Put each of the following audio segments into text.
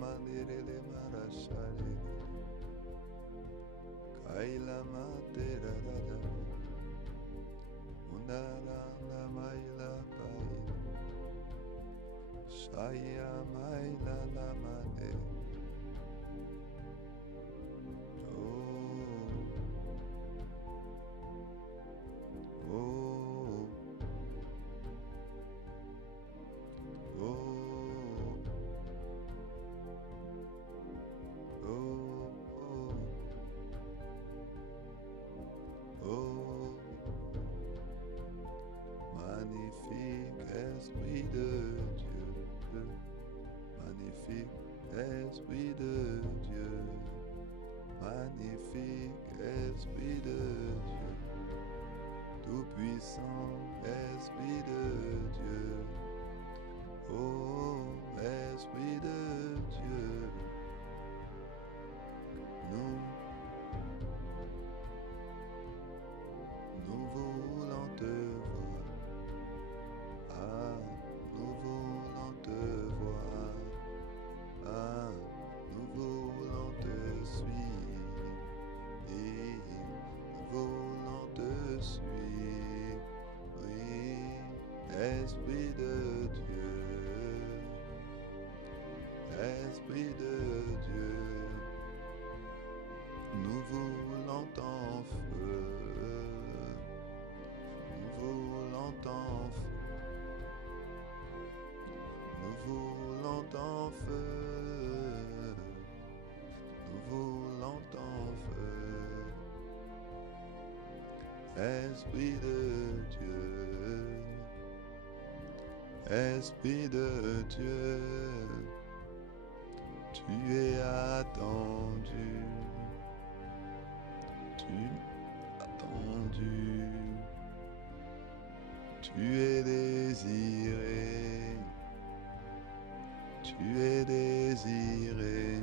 manirele marashare. Kaila materada. Unala na maila paila. Shaya maila la mane. Magnifique Esprit de Dieu, magnifique Esprit de Dieu, magnifique Esprit de Dieu, tout-puissant Esprit de Dieu, oh Esprit de Dieu, nous voulons te voir. Ah, nous voulons te voir. Ah, nous voulons te suivre. Et nous voulons te suivre. Oui, Esprit de Dieu. Esprit de Dieu. Nous voulons ton feu. Nous voulons ton feu. Nous voulons ton feu, nous voulons ton feu, Esprit de Dieu, Esprit de Dieu, tu es attendu, tu es désiré. Tu es désiré,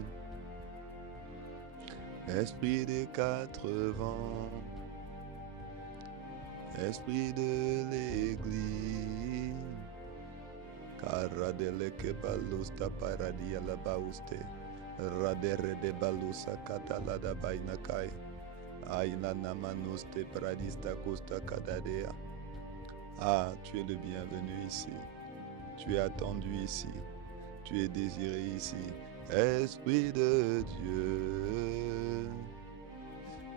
Esprit des quatre vents, Esprit de l'Église, Karadele ke balusta paradia la bauste, Radere de balusa catalada bainakai, Aina namanuste pradista costa cadadea. Ah, tu es le bienvenu ici, tu es attendu ici. Tu es désiré ici, Esprit de Dieu,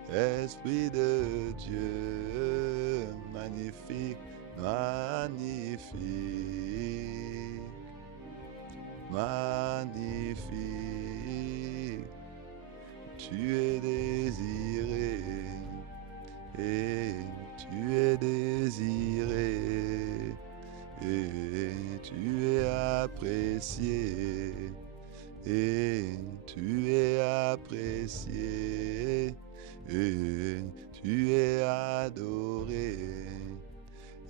Esprit de Dieu, magnifique, magnifique, magnifique, tu es désiré, et tu es désiré. Et tu es apprécié, et tu es apprécié, et tu es adoré,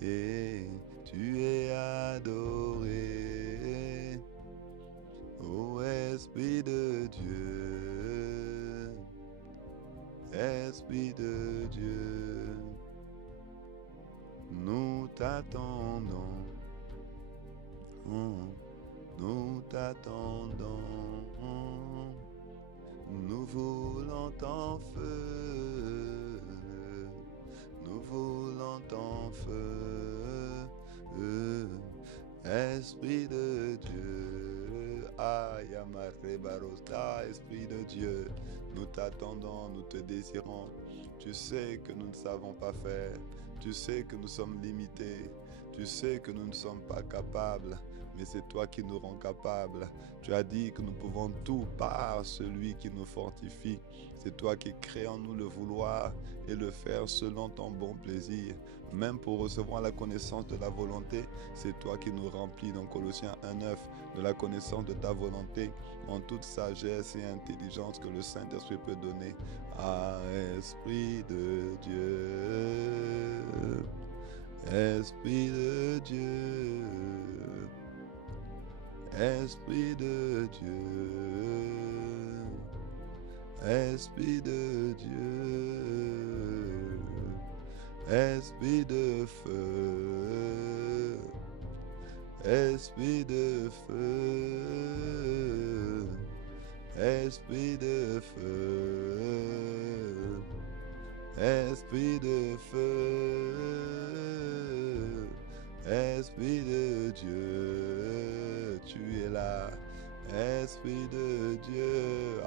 et tu es adoré, ô Esprit de Dieu, Esprit de Dieu, nous t'attendons. Nous t'attendons, nous voulons ton feu, nous voulons ton feu, Esprit de Dieu, Ayamare Barosta, Esprit de Dieu, nous t'attendons, nous te désirons, tu sais que nous ne savons pas faire, tu sais que nous sommes limités, tu sais que nous ne sommes pas capables, mais c'est toi qui nous rends capables. Tu as dit que nous pouvons tout par celui qui nous fortifie. C'est toi qui crée en nous le vouloir et le faire selon ton bon plaisir. Même pour recevoir la connaissance de la volonté, c'est toi qui nous remplis dans Colossiens 1:9 de la connaissance de ta volonté en toute sagesse et intelligence que le Saint-Esprit peut donner. Ah, Esprit de Dieu, Esprit de Dieu, Esprit de Dieu, Esprit de Dieu, Esprit de feu, Esprit de feu, esprit de feu, esprit de feu, esprit de Dieu, tu es là. Esprit de Dieu,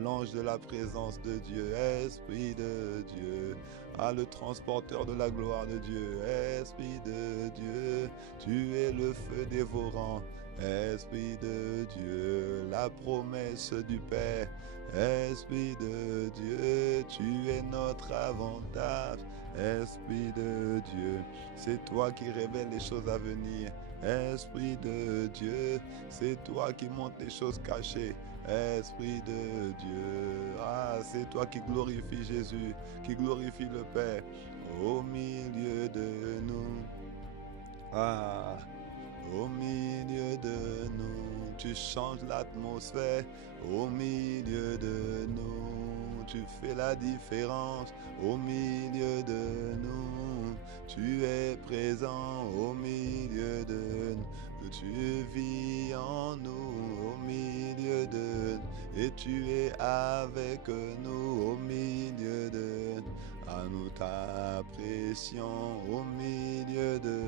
l'ange de la présence de Dieu, Esprit de Dieu, le transporteur de la gloire de Dieu, Esprit de Dieu, tu es le feu dévorant, Esprit de Dieu, la promesse du Père, Esprit de Dieu, tu es notre avantage, Esprit de Dieu, c'est toi qui révèles les choses à venir. Esprit de Dieu, c'est toi qui montres les choses cachées. Esprit de Dieu, c'est toi qui glorifie Jésus, qui glorifie le Père au milieu de nous. Au milieu de nous, tu changes l'atmosphère. Au milieu de nous, tu fais la différence. Au milieu de nous, tu es présent. Au milieu de nous, tu vis en nous. Au milieu de nous, et tu es avec nous. Au milieu de nous, nous t'apprécions. Au milieu de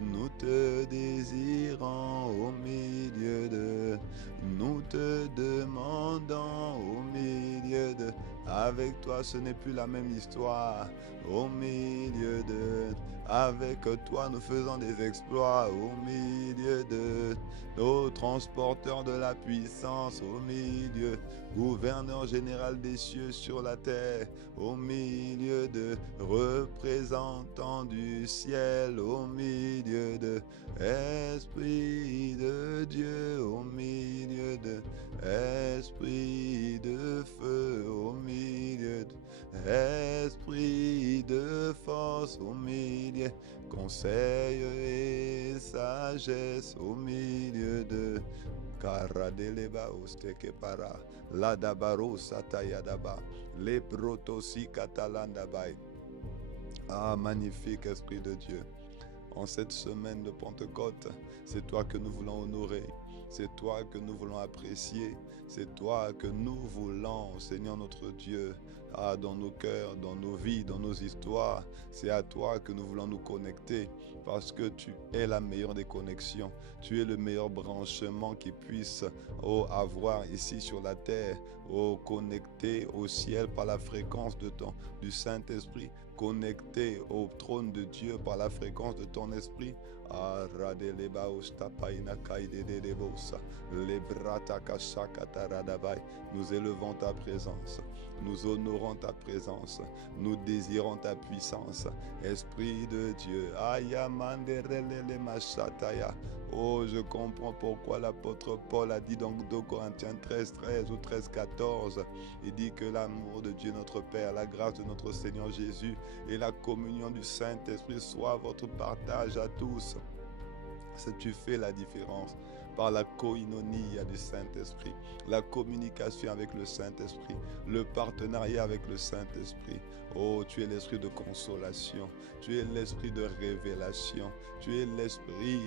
nous, nous te désirons. Au milieu de nous, te demandons. Au milieu de avec toi ce n'est plus la même histoire. Au milieu de avec toi nous faisons des exploits. Au milieu de nos transporteurs de la puissance. Au milieu, gouverneur général des cieux sur la terre. Au milieu de représentants du ciel. Au milieu de Esprit de Dieu. Au milieu de Esprit de feu. Au milieu de Esprit de force. Au milieu conseil et sagesse. Au milieu de Karadeleba ostekepara ladabaro satayadaba les protosi katalandabai. Magnifique Esprit de Dieu. En cette semaine de Pentecôte, c'est toi que nous voulons honorer, c'est toi que nous voulons apprécier, c'est toi que nous voulons, Seigneur notre Dieu, dans nos cœurs, dans nos vies, dans nos histoires. C'est à toi que nous voulons nous connecter parce que tu es la meilleure des connexions. Tu es le meilleur branchement qui puisse avoir ici sur la terre, connecté au ciel par la fréquence du Saint-Esprit, connecté au trône de Dieu par la fréquence de ton esprit. Nous élevons ta présence, nous honorons ta présence, nous désirons ta puissance. Esprit de Dieu, oh, je comprends pourquoi l'apôtre Paul a dit dans 2 Corinthiens 13 ou 13-14, il dit que l'amour de Dieu notre Père, la grâce de notre Seigneur Jésus et la communion du Saint-Esprit soit votre partage à tous. Tu fais la différence par la koinonie du Saint-Esprit, la communication avec le Saint-Esprit, le partenariat avec le Saint-Esprit. Oh, tu es l'esprit de consolation, tu es l'esprit de révélation, tu es l'esprit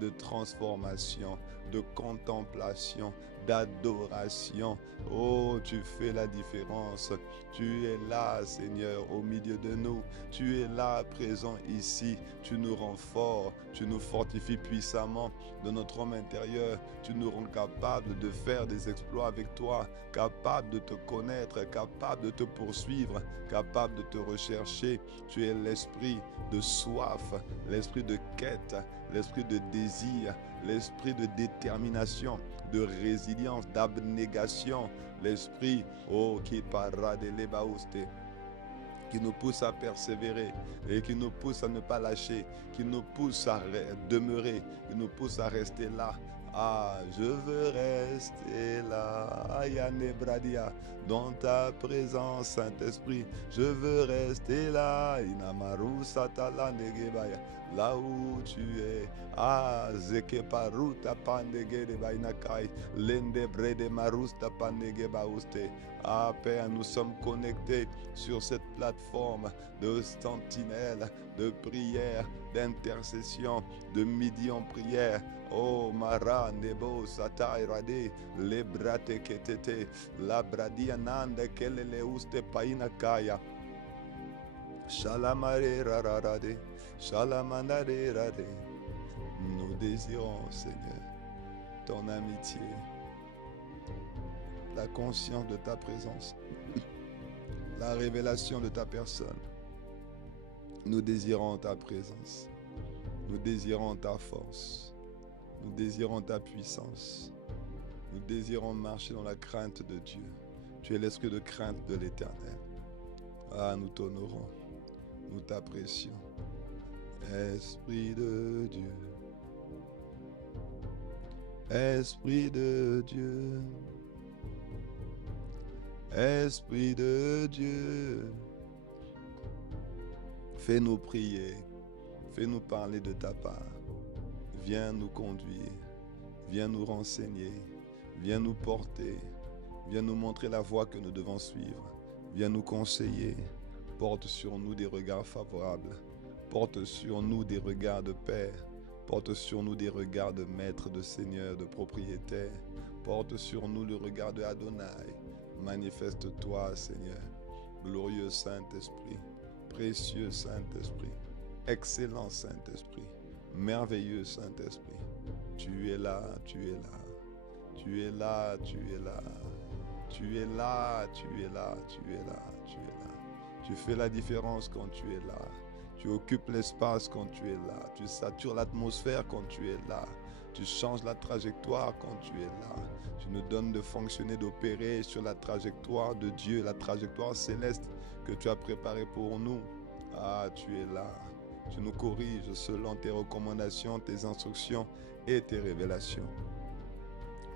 de transformation, de contemplation, d'adoration. Oh, tu fais la différence. Tu es là, Seigneur, au milieu de nous. Tu es là, présent ici. Tu nous rends forts. Tu nous fortifies puissamment de notre homme intérieur. Tu nous rends capables de faire des exploits avec toi, capables de te connaître, capables de te poursuivre, capables de te rechercher. Tu es l'esprit de soif, l'esprit de quête, l'esprit de désir, l'esprit de détermination, de résilience, d'abnégation, l'esprit, qui parra de l'ébaouste, qui nous pousse à persévérer et qui nous pousse à ne pas lâcher, qui nous pousse à demeurer, qui nous pousse à rester là. Je veux rester là, Ayane Bradia, dans ta présence, Saint-Esprit. Je veux rester là, Inamaru Satalandegebaya, là où tu es. Ah, zeke paruta pandege de bainakai, lende brede marusta pandege bauste. Ah, Père, nous sommes connectés sur cette plateforme de sentinelle, de prière, d'intercession, de midi en prière. Oh, Mara, Nebo, Satai, Rade, le brate ketete, la bradia nanda, kelele uste paina kaya. Shalamare rararade, shalamandare rade. Nous désirons, Seigneur, ton amitié, la conscience de ta présence, la révélation de ta personne. Nous désirons ta présence, nous désirons ta force, nous désirons ta puissance, nous désirons marcher dans la crainte de Dieu. Tu es l'esprit de crainte de l'Éternel. Ah, nous t'honorons, nous t'apprécions. Esprit de Dieu, Esprit de Dieu, Esprit de Dieu, fais-nous prier, fais-nous parler de ta part. Viens nous conduire, viens nous renseigner, viens nous porter, viens nous montrer la voie que nous devons suivre, viens nous conseiller, porte sur nous des regards favorables, porte sur nous des regards de Père, porte sur nous des regards de Maître, de Seigneur, de propriétaire, porte sur nous le regard de Adonai. Manifeste-toi, Seigneur, glorieux Saint-Esprit, précieux Saint-Esprit, excellent Saint-Esprit, merveilleux Saint-Esprit. Tu es là, tu es là, tu es là, tu es là, tu es là, tu es là, tu es là, tu es là. Tu fais la différence quand tu es là. Tu occupes l'espace quand tu es là. Tu satures l'atmosphère quand tu es là. Tu changes la trajectoire quand tu es là. Tu nous donnes de fonctionner, d'opérer sur la trajectoire de Dieu, la trajectoire céleste que tu as préparée pour nous. Ah, tu es là. Tu nous corriges selon tes recommandations, tes instructions et tes révélations.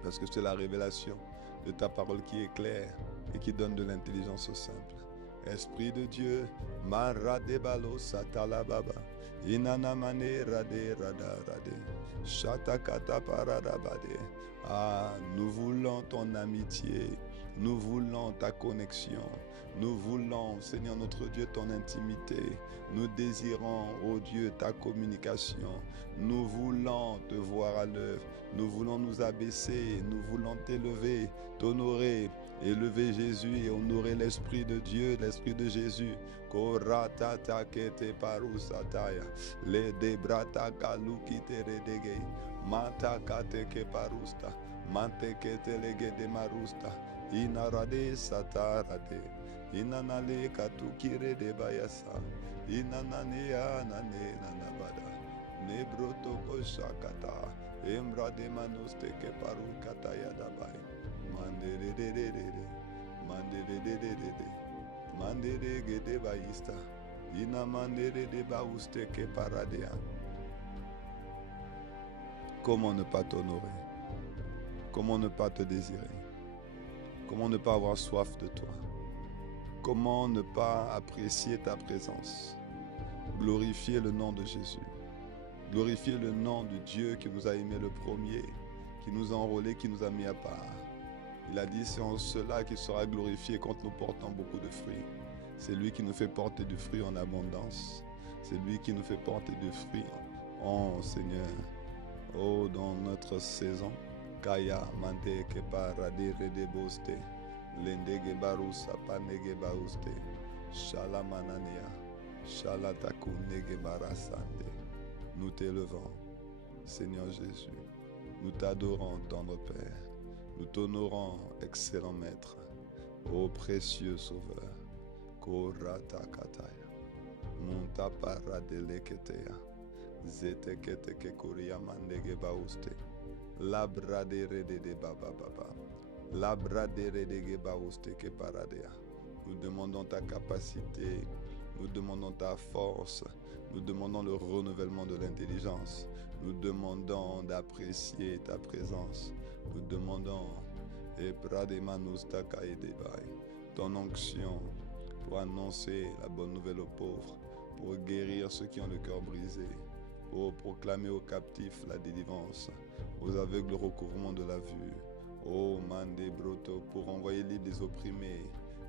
Parce que c'est la révélation de ta parole qui est claire et qui donne de l'intelligence au simple. Esprit de Dieu, Maradebalo Satalababa, Inanamane Rade Rada Rade, Shatakata Paradabade. Ah, nous voulons ton amitié, nous voulons ta connexion, nous voulons, Seigneur notre Dieu, ton intimité. Nous désirons, ô Dieu, ta communication. Nous voulons te voir à l'œuvre. Nous voulons nous abaisser. Nous voulons t'élever, t'honorer, élever Jésus et honorer l'Esprit de Dieu, l'Esprit de Jésus. Koratata kete parusataya, le debrata kaluki teredege, mata kate ke parusta, mante kete lege de marusta, inarade satarade, inanale katukire de bayasa, inanane anane nanabada, nebroto koshakata, embra de manuste ke paru kataya dabai. Mandere gede baista, ina mandere de bauste que paradea. Comment ne pas t'honorer? Comment ne pas te désirer? Comment ne pas avoir soif de toi? Comment ne pas apprécier ta présence? Glorifier le nom de Jésus. Glorifier le nom de Dieu qui nous a aimés le premier, qui nous a enrôlés, qui nous a mis à part. Il a dit, c'est en cela qu'il sera glorifié quand nous portons beaucoup de fruits. C'est lui qui nous fait porter du fruit en abondance. C'est lui qui nous fait porter du fruit en Seigneur. Oh, dans notre saison. Kaya mante ke parade redeboste. Lendege barusa panege bauste. Shalamanania. Shalataku nege barasande. Nous t'élevons, Seigneur Jésus. Nous t'adorons, tendre Père. Nous t'honorons, excellent Maître, ô précieux Sauveur. Korata kataya, monta paradele ketea, zete kete ke koria mandege bauste, labra de rede de baba baba, labra de rede ge bauste ke paradea. Nous demandons ta capacité, nous demandons ta force, nous demandons le renouvellement de l'intelligence, nous demandons d'apprécier ta présence. Nous demandons ton onction pour annoncer la bonne nouvelle aux pauvres, pour guérir ceux qui ont le cœur brisé, Oh, proclamer aux captifs la délivrance, aux aveugles le recouvrement de la vue. Oh, Mande Broto, pour envoyer libre les opprimés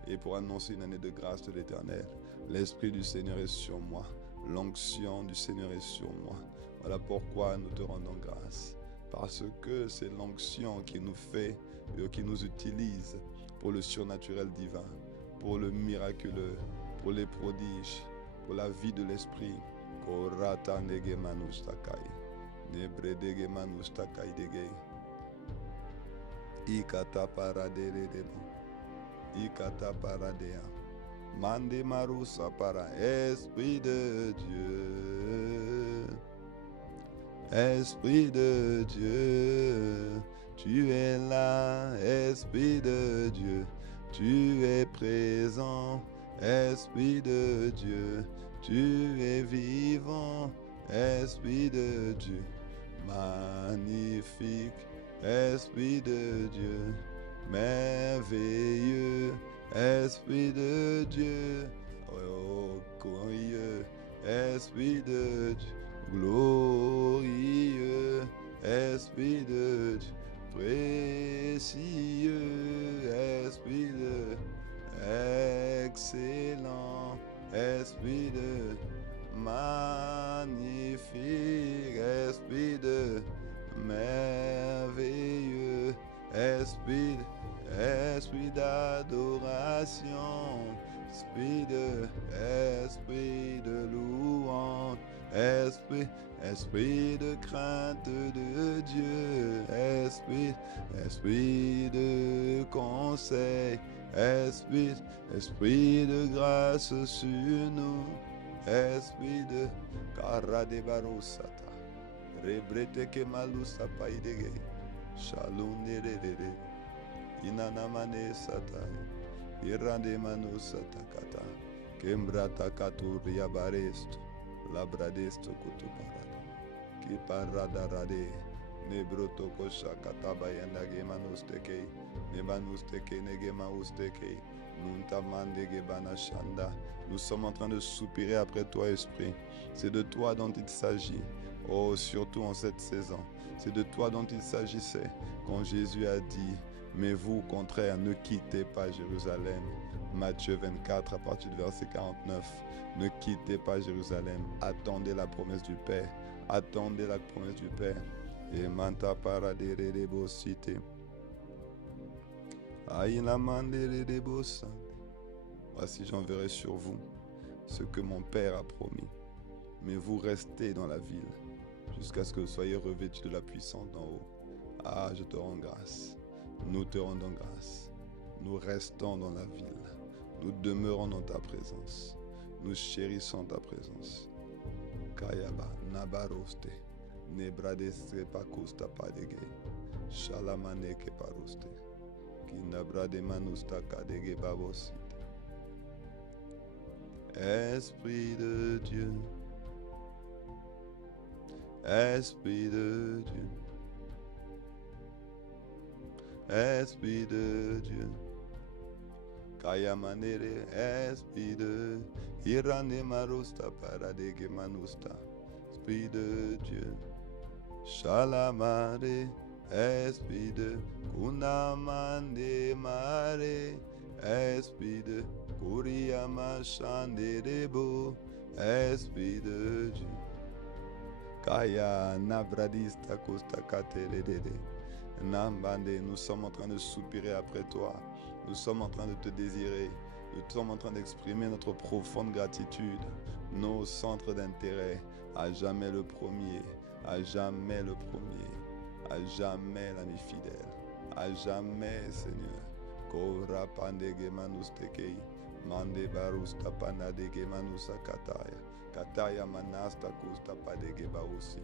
et pour annoncer une année de grâce de l'Éternel. L'Esprit du Seigneur est sur moi. L'onction du Seigneur est sur moi. Voilà pourquoi nous te rendons grâce. Parce que c'est l'onction qui nous fait, qui nous utilise pour le surnaturel divin, pour le miraculeux, pour les prodiges, pour la vie de l'esprit. Korata nege manustakai, nebre dege manustakai dege, ikata paraderemo, ikata paradea, mande marusa para, Esprit de Dieu, Esprit de Dieu, tu es là, Esprit de Dieu, tu es présent, Esprit de Dieu, tu es vivant, Esprit de Dieu, magnifique, Esprit de Dieu, merveilleux, Esprit de Dieu, oh, glorieux, Esprit de Dieu, glorieux, Esprit de Dieu, précieux, Esprit de excellent, Esprit de magnifique, Esprit de merveilleux, Esprit d'adoration, Esprit de louange, Esprit de crainte de Dieu, Esprit de conseil, Esprit de grâce sur nous, Esprit de Karadebarosata, Rebrete Kemalusa Paidege, Shalom Nerede, Inanamane Sata, Irande Manusata Kata, Kembrata Katuria Baresto, Labradesto Kutuparade, Kiparada Rade, Nebroto Kosha Katabayanda Gemanusteke, Nebanusteke Negema Usteke, Nuntamandege Banashanda. Nous sommes en train de soupirer après toi, Esprit. C'est de toi dont il s'agit. Oh, surtout en cette saison. C'est de toi dont il s'agissait quand Jésus a dit: mais vous, au contraire, ne quittez pas Jérusalem. Matthieu 24, à partir du verset 49. Ne quittez pas Jérusalem. Attendez la promesse du Père. Attendez la promesse du Père. Et manta paradere de cité. Aïna mandere de bossa. Voici, j'enverrai sur vous ce que mon Père a promis. Mais vous restez dans la ville jusqu'à ce que vous soyez revêtus de la puissance d'en haut. Ah, je te rends grâce. Nous te rendons grâce. Nous restons dans la ville. Nous demeurons dans ta présence. Nous chérissons ta présence. Kayaba, Nabaroste, Nebradeste Pakosta Padege, Shalamaneke Paroste, Kinabrade Manusta Kadege Babosite. Esprit de Dieu, Esprit de Dieu, Esprit de Dieu, Kayamanere, Esprit de Irane Marusta Paradege Manusta, Esprit de Dieu, Shalamare, Esprit de Kunamande Mare, Esprit de Kuriyama Shanderebo, Esprit de Dieu, Kaya Navradista Costa Katerede. Nambande, nous sommes en train de soupirer après toi. Nous sommes en train de te désirer. Nous sommes en train d'exprimer notre profonde gratitude. Nos centres d'intérêt. À jamais le premier. À jamais le premier. À jamais l'ami fidèle. À jamais, Seigneur. Kora pandege manustekei. Mande barusta panadege manusa kataya. Kataya manasta kusta padege bausi.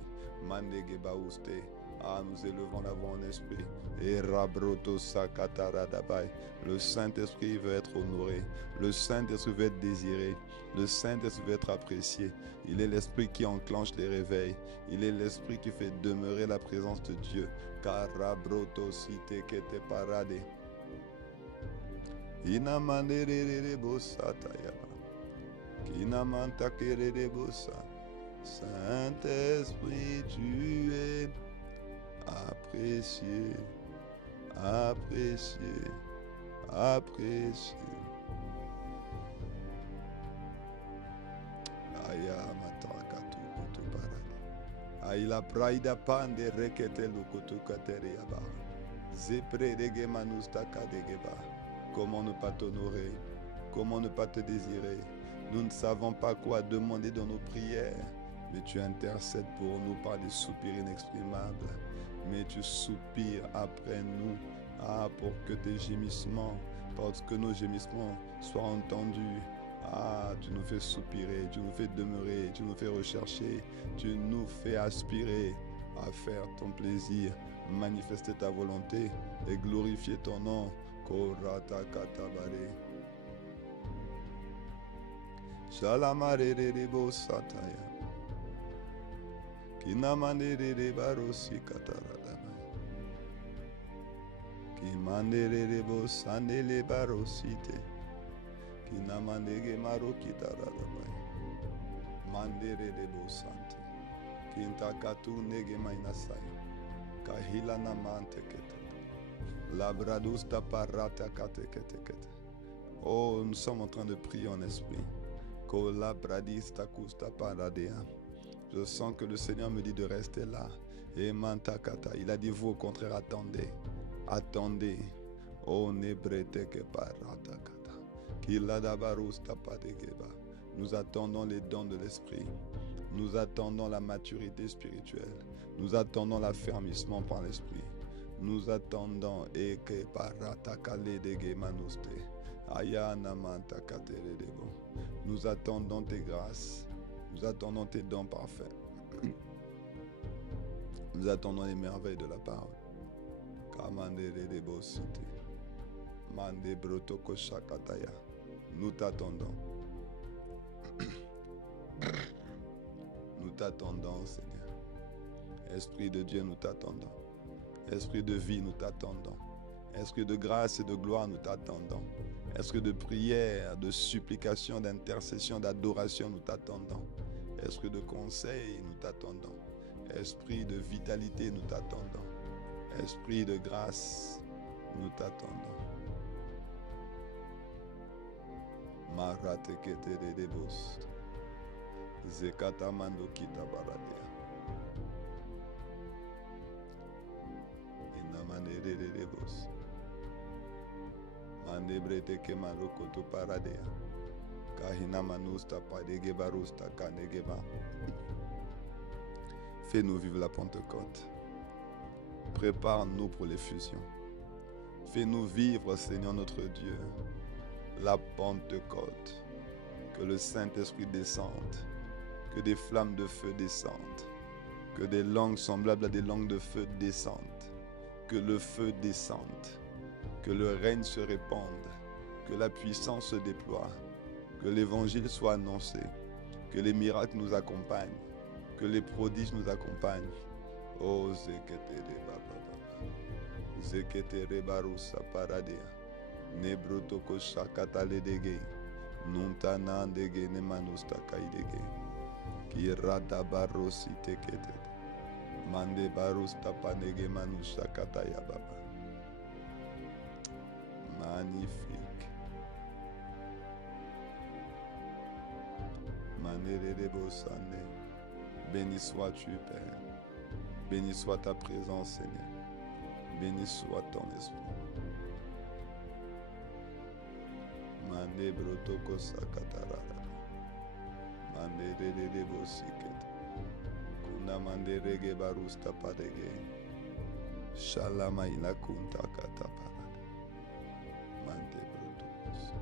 Mandege bauste. Ah, nous élevons la voix en esprit. Et rabroto sakataradabai. Le Saint-Esprit veut être honoré. Le Saint-Esprit veut être désiré. Le Saint-Esprit veut être apprécié. Il est l'Esprit qui enclenche les réveils. Il est l'Esprit qui fait demeurer la présence de Dieu. Karabroto site kete parade. Inamanderere bossa tayaba. Kinamanta kerere bossa. Saint-Esprit, tu es apprécié, apprécié, apprécié. Aya matarakatu kutu parada. Aila praida pande rekete lukutu kateri yaba. Zepre dege manustaka degeba. Comment ne pas t'honorer? Comment ne pas te désirer? Nous ne savons pas quoi demander dans nos prières, mais tu intercèdes pour nous par des soupirs inexprimables. Mais tu soupires après nous, pour que tes gémissements, parce que nos gémissements soient entendus. Tu nous fais soupirer, tu nous fais demeurer, tu nous fais rechercher, tu nous fais aspirer à faire ton plaisir, manifester ta volonté et glorifier ton nom. Korata katabare. Shalamarere sataya. Kinamanere barosi kataradaba. Kimanere sandele barosite. Kinamandege marokitaradabai. Mandere sante. Kintakatu nege mainasai. Kahila namante kete. Labradusta parata kate kete kete. Oh, nous sommes en train de prier en esprit. Kolabradista kusta paradea. Je sens que le Seigneur me dit de rester là. Et mantakata. Il a dit vous au contraire attendez. Attendez. Oh nebrete ke paratakata. Nous attendons les dons de l'esprit. Nous attendons la maturité spirituelle. Nous attendons l'affermissement par l'esprit. Nous attendons Eke Paratakale de Manuste. Ayana Mantakatele Debo. Nous attendons tes grâces. Nous attendons tes dons parfaits. Nous attendons les merveilles de la parole. Kamandere Debo Cité. Mande Brotoko Shakataya. Nous t'attendons. Nous t'attendons, Seigneur. Esprit de Dieu, nous t'attendons. Esprit de vie, nous t'attendons. Esprit de grâce et de gloire, nous t'attendons. Esprit de prière, de supplication, d'intercession, d'adoration, nous t'attendons. Esprit de conseil, nous t'attendons. Esprit de vitalité, nous t'attendons. Esprit de grâce, nous t'attendons. Marate kete de debos. Zekata mando kita baradea. Inamane de debos. Mande brete ke maroko to paradea. Kahina manusta padege barusta kanegeba. Fais-nous vivre la Pentecôte. Prépare-nous pour l'effusion. Fais-nous vivre, Seigneur notre Dieu, la Pentecôte. Que le Saint-Esprit descende, que des flammes de feu descendent, que des langues semblables à des langues de feu descendent, que le feu descende, que le règne se répande, que la puissance se déploie, que l'évangile soit annoncé, que les miracles nous accompagnent, que les prodiges nous accompagnent. Oh, Zeketere Baba, Zeketere Barusa Paradea, Nebrotoko Shakatale Dege, Nuntana Dege Nemanusta Kaidege, Kirada Barosi Tekete, Mande Barusta Panege Manusha Kataya Baba. Magnifique. Manere Bosane. Béni sois-tu, Père. Béni soit ta présence, Seigneur. Béni soit ton esprit. Mande brotoko sakatarara. Mande de bosikete. Kuna mande rege barusta padege. Shalama ina kunta kataparada. Mande brotokos.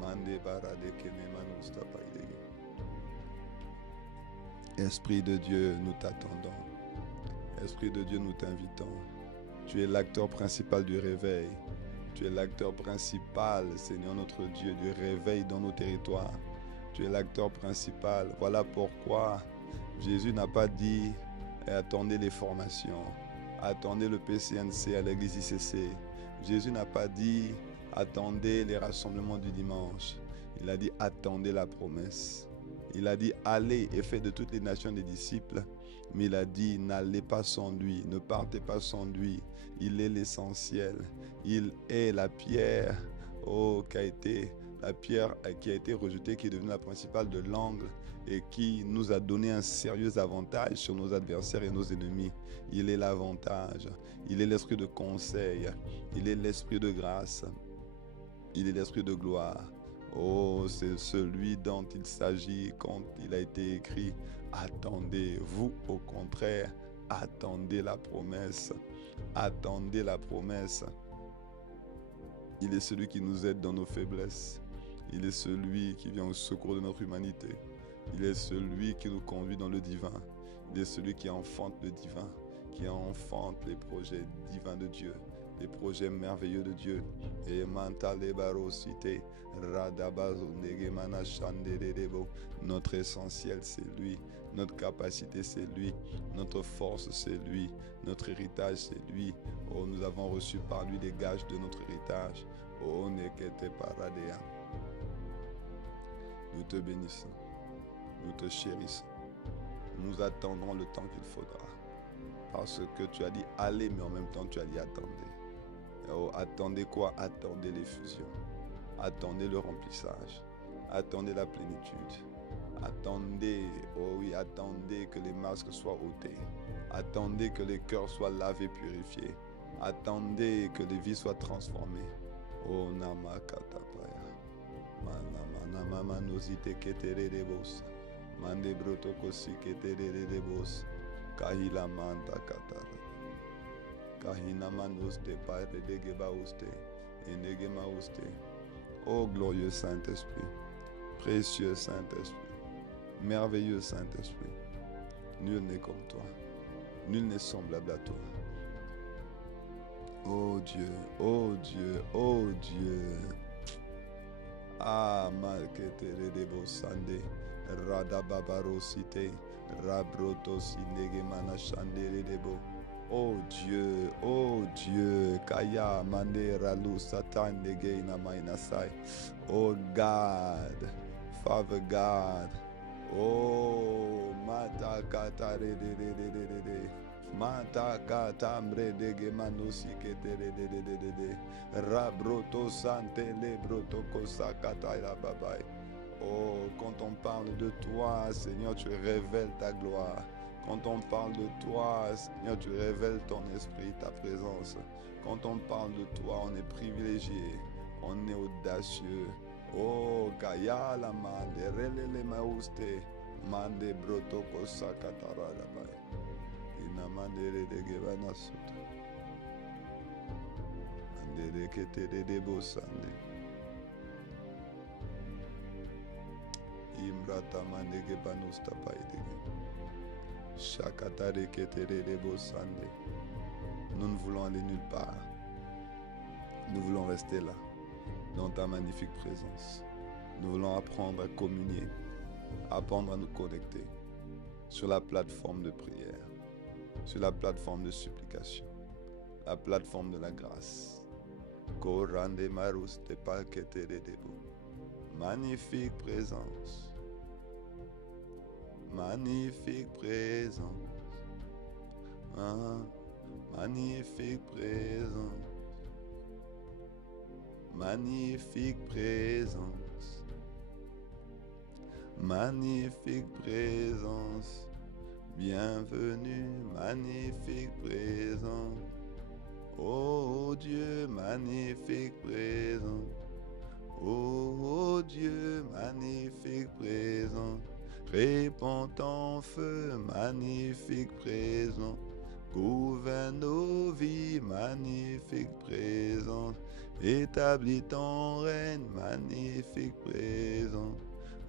Mande barade kene manusta paidege. Esprit de Dieu, nous t'attendons. Esprit de Dieu, nous t'invitons. Tu es l'acteur principal du réveil. Tu es l'acteur principal, Seigneur notre Dieu, du réveil dans nos territoires. Tu es l'acteur principal. Voilà pourquoi Jésus n'a pas dit « attendez les formations, attendez le PCNC à l'église ICC ». Jésus n'a pas dit « attendez les rassemblements du dimanche ». Il a dit « attendez la promesse ». Il a dit, allez et faites de toutes les nations des disciples. Mais il a dit, n'allez pas sans lui, ne partez pas sans lui. Il est l'essentiel. Il est la pierre, la pierre qui a été rejetée, qui est devenue la principale de l'angle et qui nous a donné un sérieux avantage sur nos adversaires et nos ennemis. Il est l'avantage. Il est l'esprit de conseil. Il est l'esprit de grâce. Il est l'esprit de gloire. Oh, c'est celui dont il s'agit quand il a été écrit. Attendez, vous au contraire, attendez la promesse. Attendez la promesse. Il est celui qui nous aide dans nos faiblesses. Il est celui qui vient au secours de notre humanité. Il est celui qui nous conduit dans le divin. Il est celui qui enfante le divin, qui enfante les projets divins de Dieu, les projets merveilleux de Dieu. Et mentale barosité, radabazo negemana shanderebo. Notre essentiel, c'est lui. Notre capacité, c'est lui. Notre force, c'est lui. Notre héritage, c'est lui. Oh, nous avons reçu par lui les gages de notre héritage. Oh, nekete paradea. Nous te bénissons. Nous te chérissons. Nous attendrons le temps qu'il faudra. Parce que tu as dit allez, mais en même temps tu as dit attendez. Oh, attendez quoi? Attendez l'effusion. Attendez le remplissage. Attendez la plénitude. Attendez, oh oui, attendez que les masques soient ôtés. Attendez que les cœurs soient lavés, purifiés. Attendez que les vies soient transformées. Oh namakatapaya. Manamama nosite ketere de bos. Mande brotokosi ketere de bos. Kahila manta katara. Kahina manos de pare de geba uste. Enegema uste. Oh glorieux Saint-Esprit. Précieux Saint-Esprit. Merveilleux Saint-Esprit. Nul n'est comme toi. Nul n'est semblable à toi. Oh Dieu, oh Dieu, oh Dieu. Ah, malketere de bosande. Radababarosite. Rabroto sinegemana chandere debo. Oh Dieu, Kaya mande ralu satan negeina mainasai. Oh God, Father God. Oh, mata katare de. Mata katambre de gemanusi ketere de. Rabroto sante lebroto kosakata la babai. Oh, quand on parle de toi, Seigneur, tu révèles ta gloire. Quand on parle de toi, Seigneur, tu révèles ton esprit, ta présence. Quand on parle de toi, on est privilégié, on est audacieux. Oh, Kaya la mande, relele mauste, mande brotoko sakatara labai. Ina mande de gebana suta. Mande de kete de bosande. Imbrata mandege banusta paidege. Shakatare ketere debo sande. Nous ne voulons aller nulle part. Nous voulons rester là, dans ta magnifique présence. Nous voulons apprendre à communier, apprendre à nous connecter sur la plateforme de prière, sur la plateforme de supplication, la plateforme de la grâce. Korande marus te pa ketere debo. Magnifique présence. Magnifique présence. Ah, magnifique présence. Magnifique présence. Magnifique présence. Bienvenue, magnifique présence. Oh Dieu, magnifique présence. Oh Dieu, magnifique présence. Répands ton feu, magnifique présence. Gouverne nos vies, magnifique présence. Établis ton règne, magnifique présence.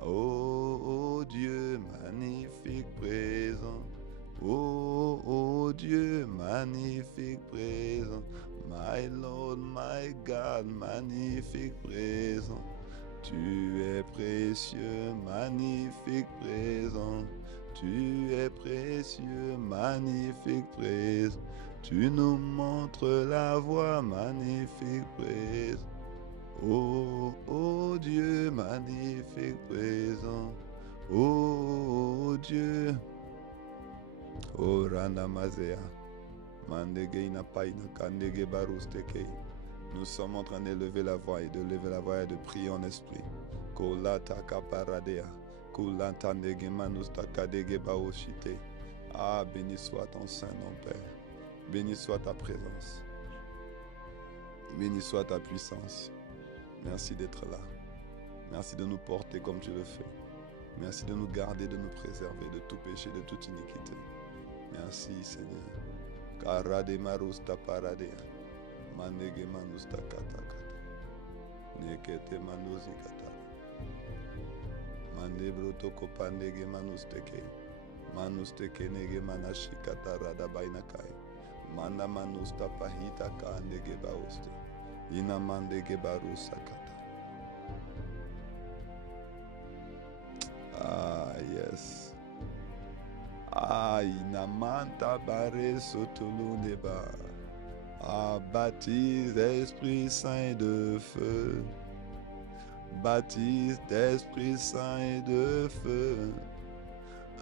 Oh Dieu, magnifique présence. Oh Dieu, magnifique présence. My Lord, my God, magnifique présence. Tu es précieux, magnifique présence. Tu es précieux, magnifique présence. Tu nous montres la voie, magnifique présence. Oh Dieu, magnifique présence. Oh Dieu, oh Ranamazea, Mandege Inapaina Kandege Barusteke. Nous sommes en train d'élever la voix et de lever la voix et de prier en esprit. Kolata Kaparadea, Kulanta Nege Manusta Kadege Baoshite. Ah, béni soit ton Saint-Nom, Père. Béni soit ta présence. Béni soit ta puissance. Merci d'être là. Merci de nous porter comme tu le fais. Merci de nous garder, de nous préserver de tout péché, de toute iniquité. Merci Seigneur. Karade marusta paradea. Manege manusta katakata. Nekete manuzi kata. Mandebroto kopandege manusteke. Manusteke nege manashi katarada bainakai. Manda manusta pahita kandege baoste. Ina mandege barusa kata. Ah, yes. Ah, inamanta bare sotoluneba. Ah, baptise d'Esprit Saint de feu. Baptise d'Esprit Saint et de feu.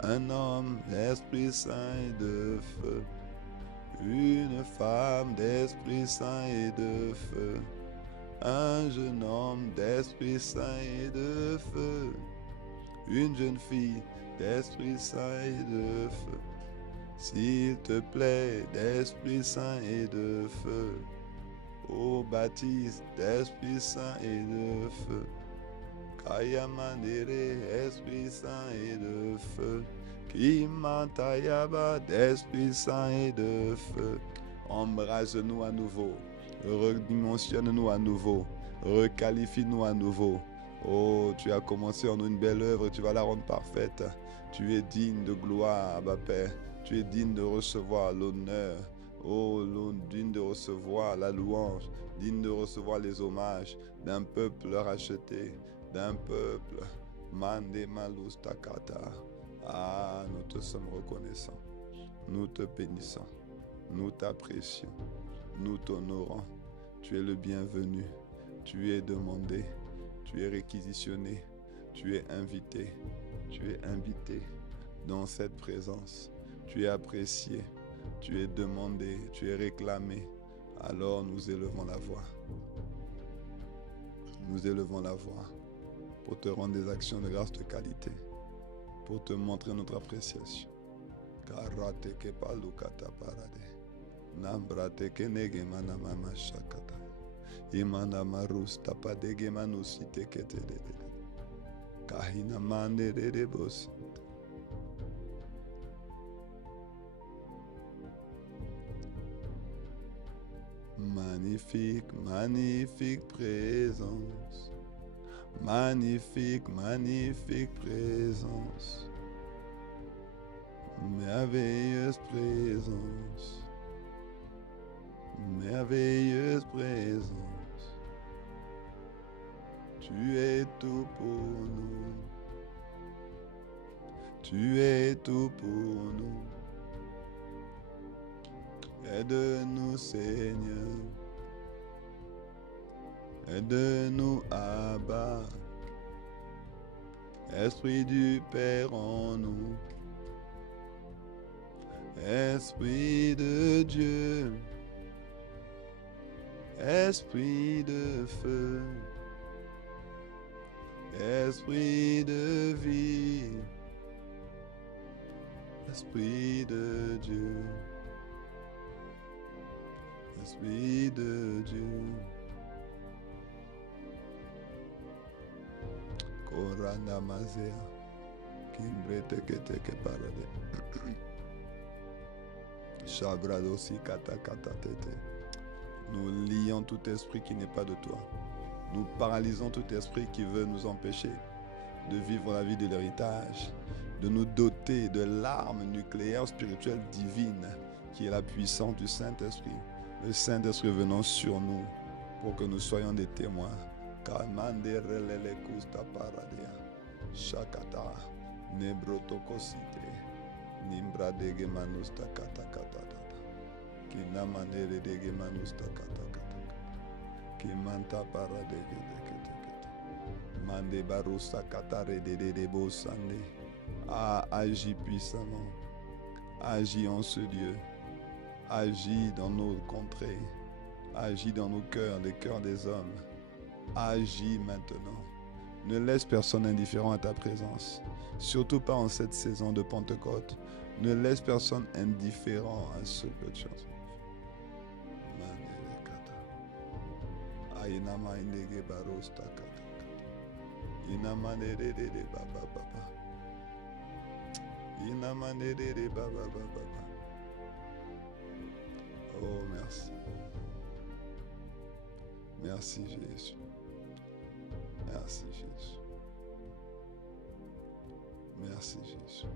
Un homme d'Esprit Saint de feu. Une femme d'Esprit Saint et de feu. Un jeune homme d'Esprit Saint et de feu. Une jeune fille d'Esprit Saint et de feu. S'il te plaît, d'Esprit Saint et de feu. Ô baptise d'Esprit Saint et de feu. Kayamandere, Esprit Saint et de feu. Kimantayaba, d'Esprit Saint et de feu. Embrase-nous à nouveau. Redimensionne-nous à nouveau. Requalifie-nous à nouveau. Oh, tu as commencé en nous une belle œuvre, tu vas la rendre parfaite. Tu es digne de gloire, Abba Père. Tu es digne de recevoir l'honneur. Oh, digne de recevoir la louange, digne de recevoir les hommages d'un peuple racheté, d'un peuple. Mande malus takata. Ah, nous te sommes reconnaissants. Nous te bénissons. Nous t'apprécions. Nous t'honorons. Tu es le bienvenu. Tu es demandé. Tu es réquisitionné, tu es invité dans cette présence. Tu es apprécié, tu es demandé, tu es réclamé. Alors nous élevons la voix. Nous élevons la voix pour te rendre des actions de grâce de qualité, pour te montrer notre appréciation. Karate ke palukata parade. Nambrate ke nege manamama shakata. Imana marus tapadege manusite ketede. Kahina mande de bos. Magnifique, magnifique présence. Magnifique, magnifique présence. Merveilleuse présence. Merveilleuse présence. Tu es tout pour nous. Tu es tout pour nous. Aide-nous, Seigneur. Aide-nous, Abba. Esprit du Père en nous. Esprit de Dieu. Esprit de feu. Esprit de vie. Esprit de Dieu. Esprit de Dieu. Korana mazea. Kimbrete kete parade. Shabradosi kata kata tete. Nous lions tout esprit qui n'est pas de toi. Nous paralysons tout esprit qui veut nous empêcher de vivre la vie de l'héritage, de nous doter de l'arme nucléaire spirituelle divine qui est la puissance du Saint-Esprit. Le Saint-Esprit venant sur nous pour que nous soyons des témoins. Kamanderelele kusta paradea. Shakata nebrotokosite. Nimbra dege manusta kata kata tata. Kinamanere dege manusta kata kata. Kimanta paradege deke deke. Mande barusa katare de bosande. Agis puissamment. Agis en ce lieu. Agis dans nos contrées. Agis dans nos cœurs, les cœurs des hommes. Agis maintenant. Ne laisse personne indifférent à ta présence. Surtout pas en cette saison de Pentecôte. Ne laisse personne indifférent à ce que tu as. Oh, merci. Merci Jésus. Merci Jésus. Merci Jésus.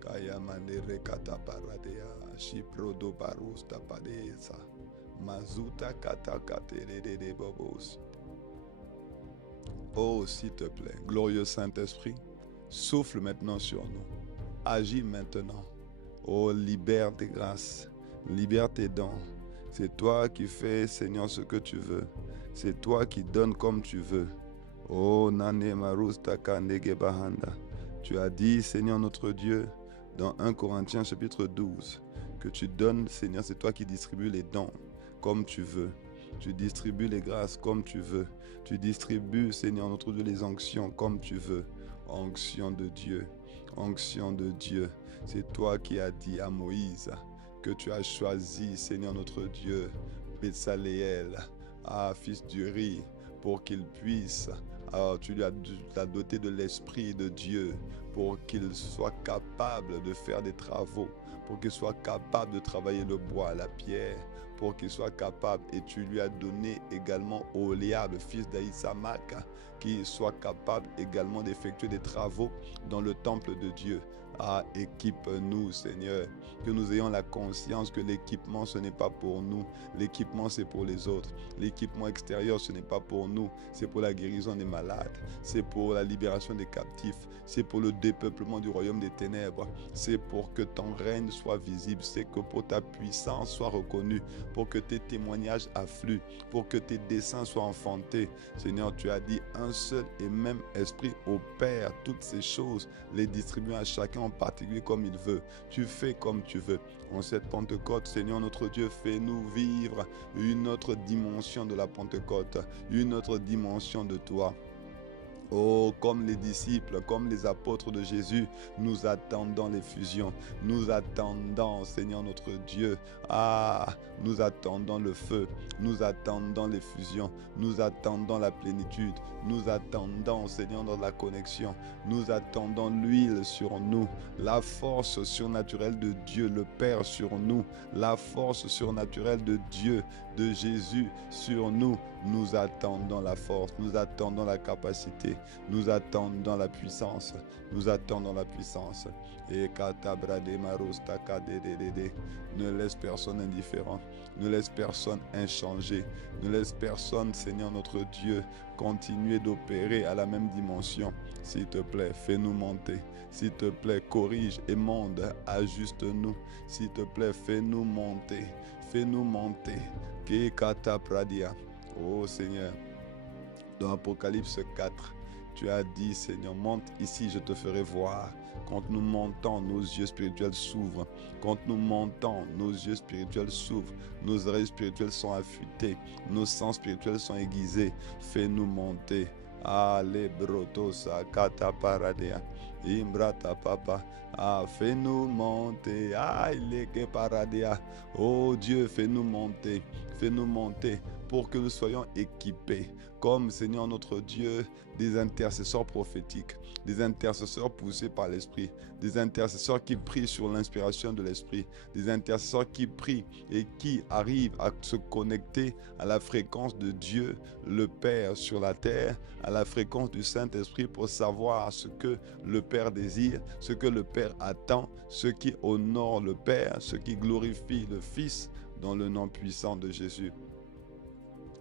Kaya manere kata paradea, shiprodo barusta padesa, mazuta kata katerere bobos. Oh, s'il te plaît, glorieux Saint-Esprit, souffle maintenant sur nous. Agis maintenant. Oh, libère tes grâces, libère tes dons. C'est toi qui fais, Seigneur, ce que tu veux. C'est toi qui donnes comme tu veux. Oh, Nane Marustaka Negebahanda. Tu as dit, Seigneur notre Dieu, dans 1 Corinthiens chapitre 12, que tu donnes, Seigneur, c'est toi qui distribues les dons comme tu veux. Tu distribues les grâces comme tu veux. Tu distribues, Seigneur notre Dieu, les onctions comme tu veux. Onction de Dieu. Onction de Dieu. C'est toi qui as dit à Moïse que tu as choisi, Seigneur notre Dieu, Betsaléel, fils d'Uri, pour qu'il puisse, tu lui as doté de l'Esprit de Dieu, pour qu'il soit capable de faire des travaux, pour qu'il soit capable de travailler le bois, la pierre, pour qu'il soit capable. Et tu lui as donné également Oliab, fils d'Aïsamak, qu'il soit capable également d'effectuer des travaux dans le temple de Dieu. Équipe-nous, Seigneur, que nous ayons la conscience que l'équipement, ce n'est pas pour nous. L'équipement, c'est pour les autres. L'équipement extérieur, ce n'est pas pour nous. C'est pour la guérison des malades. C'est pour la libération des captifs. C'est pour le dépeuplement du royaume des ténèbres. C'est pour que ton règne soit visible. C'est que pour ta puissance soit reconnue. Pour que tes témoignages affluent. Pour que tes desseins soient enfantés. Seigneur, tu as dit un seul et même esprit opère toutes ces choses, les distribuant à chacun en particulier comme il veut. Tu fais comme tu veux. En cette Pentecôte, Seigneur notre Dieu, fais-nous vivre une autre dimension de la Pentecôte, une autre dimension de toi. Oh, comme les disciples, comme les apôtres de Jésus, nous attendons l'effusion. Nous attendons, Seigneur notre Dieu, nous attendons le feu. Nous attendons l'effusion. Nous attendons la plénitude. Nous attendons, Seigneur, dans la connexion. Nous attendons l'huile sur nous. La force surnaturelle de Dieu, le Père sur nous. La force surnaturelle de Dieu, de Jésus sur nous. Nous attendons la force. Nous attendons la capacité. Nous attendons la puissance. Nous attendons la puissance. Et ne laisse personne indifférent. Ne laisse personne inchangé. Ne laisse personne, Seigneur notre Dieu, continuer d'opérer à la même dimension. S'il te plaît, fais-nous monter. S'il te plaît, corrige et monte. Ajuste-nous. S'il te plaît, fais-nous monter. Fais-nous monter. Oh Seigneur, dans Apocalypse 4, tu as dit, Seigneur, monte ici, je te ferai voir. Quand nous montons, nos yeux spirituels s'ouvrent. Quand nous montons, nos yeux spirituels s'ouvrent. Nos oreilles spirituelles sont affûtées. Nos sens spirituels sont aiguisés. Fais-nous monter. Allez, brotosa, kata paradea. Imbrata papa. Fais-nous monter. Leke paradea. Oh Dieu, fais-nous monter. Fais-nous monter pour que nous soyons équipés. Comme, Seigneur notre Dieu, des intercesseurs prophétiques, des intercesseurs poussés par l'Esprit, des intercesseurs qui prient sur l'inspiration de l'Esprit, des intercesseurs qui prient et qui arrivent à se connecter à la fréquence de Dieu, le Père sur la terre, à la fréquence du Saint-Esprit pour savoir ce que le Père désire, ce que le Père attend, ce qui honore le Père, ce qui glorifie le Fils dans le nom puissant de Jésus.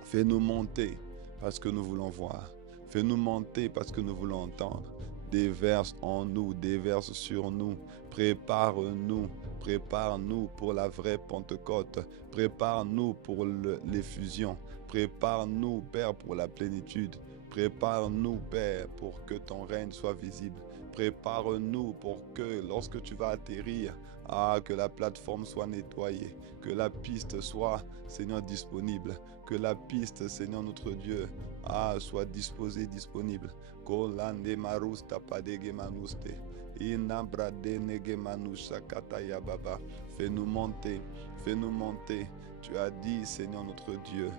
Fais-nous monter parce que nous voulons voir. Fais-nous monter parce que nous voulons entendre. Déverse en nous, déverse sur nous. Prépare-nous, prépare-nous pour la vraie Pentecôte. Prépare-nous pour l'effusion. Prépare-nous, Père, pour la plénitude. Prépare-nous, Père, pour que ton règne soit visible. Prépare-nous pour que lorsque tu vas atterrir, que la plateforme soit nettoyée, que la piste soit, Seigneur, disponible, que la piste, Seigneur notre Dieu, soit disposée, disponible. Kolande marusta padege manuste. Inabrade nege manusha kataya baba. Fais-nous monter, fais-nous monter. Tu as dit, Seigneur notre Dieu,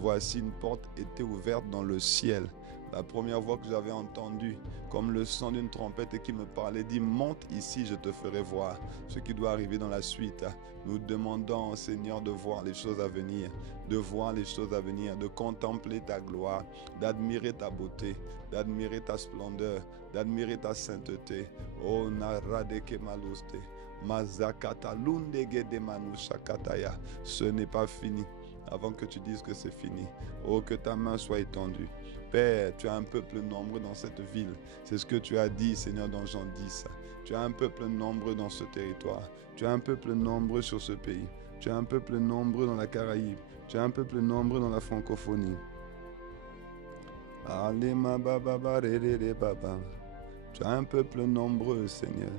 voici une porte était ouverte dans le ciel. La première voix que j'avais entendue, comme le son d'une trompette et qui me parlait, dit, monte ici, je te ferai voir ce qui doit arriver dans la suite. Nous demandons, Seigneur, de voir les choses à venir, de voir les choses à venir, de contempler ta gloire, d'admirer ta beauté, d'admirer ta splendeur, d'admirer ta sainteté. Oh, naradeke maluste. Mazakata lundege de manushakataya. Ce n'est pas fini avant que tu dises que c'est fini. Oh, que ta main soit étendue. Père, tu as un peuple nombreux dans cette ville. C'est ce que tu as dit, Seigneur, dans Jean 10. Tu as un peuple nombreux dans ce territoire. Tu as un peuple nombreux sur ce pays. Tu as un peuple nombreux dans la Caraïbe. Tu as un peuple nombreux dans la francophonie. Tu as un peuple nombreux, Seigneur,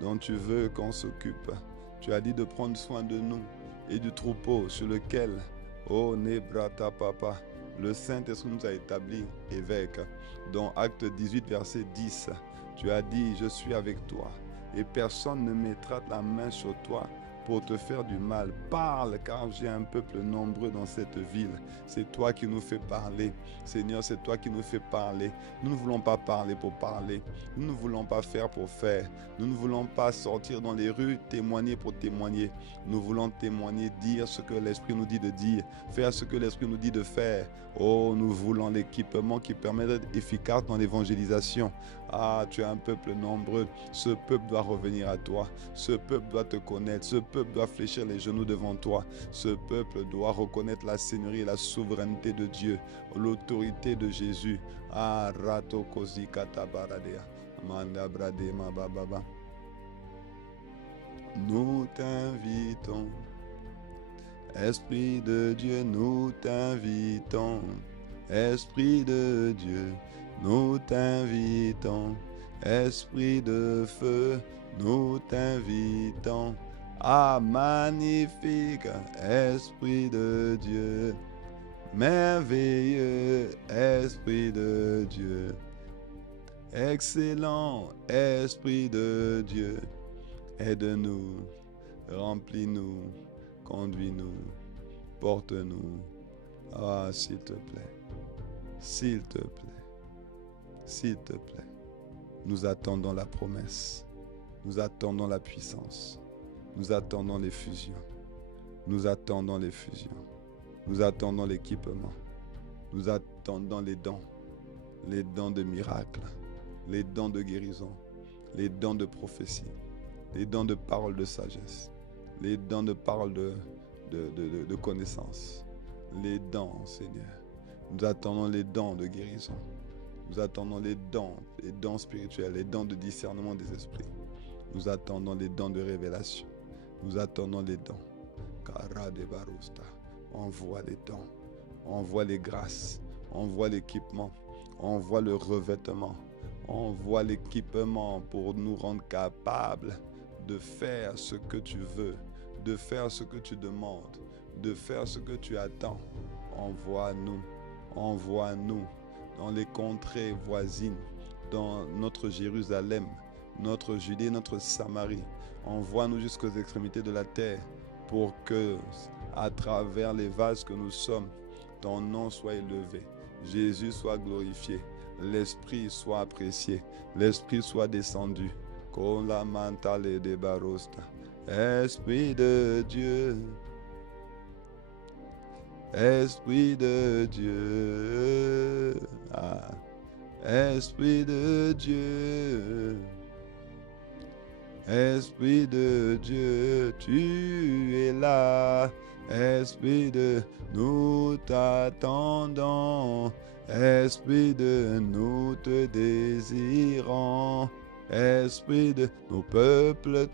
dont tu veux qu'on s'occupe. Tu as dit de prendre soin de nous et du troupeau sur lequel, oh Nebrata Papa, le Saint-Esprit nous a établi évêque. Dans Acte 18, verset 10, tu as dit, je suis avec toi et personne ne mettra la main sur toi pour te faire du mal. Parle, car j'ai un peuple nombreux dans cette ville. C'est toi qui nous fais parler. Seigneur, c'est toi qui nous fais parler. Nous ne voulons pas parler pour parler. Nous ne voulons pas faire pour faire. Nous ne voulons pas sortir dans les rues, témoigner pour témoigner. Nous voulons témoigner, dire ce que l'Esprit nous dit de dire, faire ce que l'Esprit nous dit de faire. Oh, nous voulons l'équipement qui permet d'être efficace dans l'évangélisation. Tu as un peuple nombreux. Ce peuple doit revenir à toi. Ce peuple doit te connaître. Ce peuple doit fléchir les genoux devant toi. Ce peuple doit reconnaître la seigneurie et la souveraineté de Dieu, l'autorité de Jésus. Rato kozi katabaradea. Manda brade ma bababa. Nous t'invitons. Esprit de Dieu, nous t'invitons. Esprit de Dieu, nous t'invitons. Esprit de feu, nous t'invitons. Magnifique Esprit de Dieu, merveilleux Esprit de Dieu, excellent Esprit de Dieu, aide-nous, remplis-nous, conduis-nous, porte-nous. S'il te plaît, s'il te plaît, s'il te plaît. Nous attendons la promesse, nous attendons la puissance, nous attendons les fusions, nous attendons les fusions, nous attendons l'équipement, nous attendons les dons de miracles, les dons de guérison, les dons de prophétie, les dons de paroles de sagesse, les dons de paroles de connaissance, les dons, Seigneur. Nous attendons les dons de guérison. Nous attendons les dons spirituels, les dons de discernement des esprits. Nous attendons les dons de révélation. Nous attendons les dons. Kara de Barusta. Envoie les dons. Envoie les grâces. Envoie l'équipement. Envoie le revêtement. Envoie l'équipement pour nous rendre capables de faire ce que tu veux, de faire ce que tu demandes, de faire ce que tu attends. Envoie-nous. Envoie-nous dans les contrées voisines, dans notre Jérusalem, notre Judée, notre Samarie. Envoie-nous jusqu'aux extrémités de la terre pour que, à travers les vases que nous sommes, ton nom soit élevé, Jésus soit glorifié, l'Esprit soit apprécié, l'Esprit soit descendu. Con la mantale de barosta. Esprit de Dieu, Esprit de Dieu, Esprit de Dieu, Esprit de Dieu, tu es là. Esprit de nous t'attendons, Esprit de nous te désirons, Esprit de nos peuples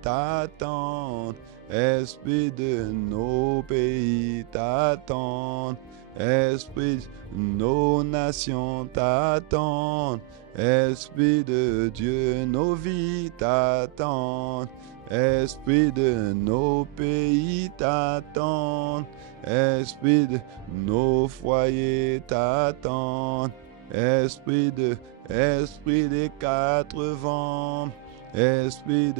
t'attendent, Esprit de nos pays t'attendent, Esprit, nos nations t'attendent. Esprit de Dieu, nos vies t'attendent. Esprit de nos pays t'attendent. Esprit de nos foyers t'attendent. Esprit des quatre vents. Esprit